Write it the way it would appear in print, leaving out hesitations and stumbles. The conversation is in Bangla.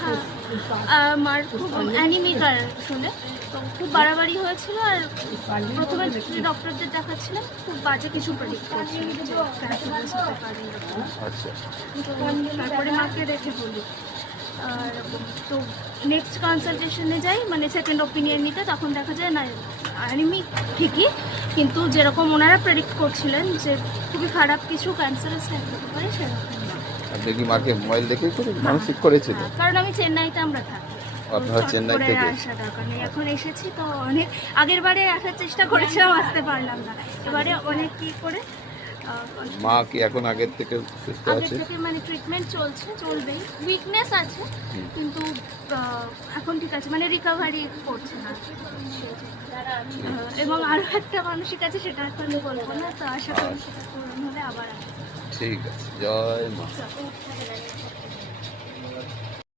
হ্যাঁ, মার খুব অ্যানিমিকার আসলে, তো খুব বাড়াবাড়ি হয়েছিল। আর প্রথমে যে ডক্টরদের দেখাচ্ছিলাম খুব বাজে কিছু প্রেডিক্ট করছিল যে ক্যান্সারাস হতে পারে এরকম। আচ্ছা, তো তারপরে মাকে রেখে বলি আর তো নেক্সট কনসালটেশনে যাই, মানে সেকেন্ড ওপিনিয়ন নিতে। তখন দেখা যায় না, অ্যানিমিক ঠিকই, কিন্তু যেরকম ওনারা প্রেডিক্ট করছিলেন যে খুবই খারাপ কিছু ক্যান্সারাস হতে পারে সেরকম না। আপনি কি মাকে মোবাইল দেখে করে মানসিক করেছিল? হ্যাঁ, কারণ আমি চেন্নাইতে আমরা থাকি, আপনারা চট চেন্নাই করে থেকে? আসা দরকার নেই। এখন এসেছি তো অনেক, আগের বারে আসার চেষ্টা করেছিলাম, আসতে পারলাম না। এবারে অনেক কি করে মা কি এখন আগের থেকে সুস্থ আগের আছে? থেকে মানে ট্রিটমেন্ট চলবেই, উইকনেস আছে কিন্তু এখন ঠিক আছে, মানে রিকভারি করছে না। এবং আরও একটা মানসিক আছে, সেটা এখন আমি বলবো না, তো আশা করি সেটা পূরণ হলে আবার আসবো। ঠিক আছে, জয় মা।